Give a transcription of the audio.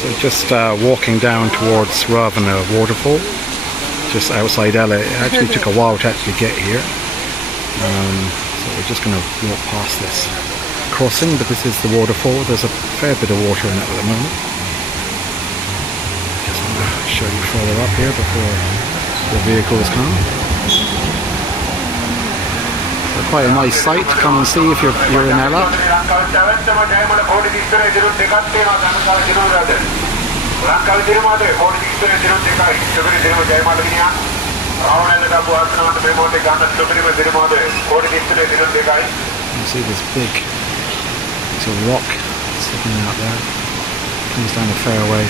So just walking down towards Ravana Waterfall, just outside Ella. It actually took a while to actually get here. So we're just going to walk past this crossing, but this is the waterfall. There's a fair bit of water in it at the moment. Just want to show you further up here before the vehicles come. So quite a nice sight to come and see if you're in Ella. You see this big piece of rock sticking out there, comes down the fairway.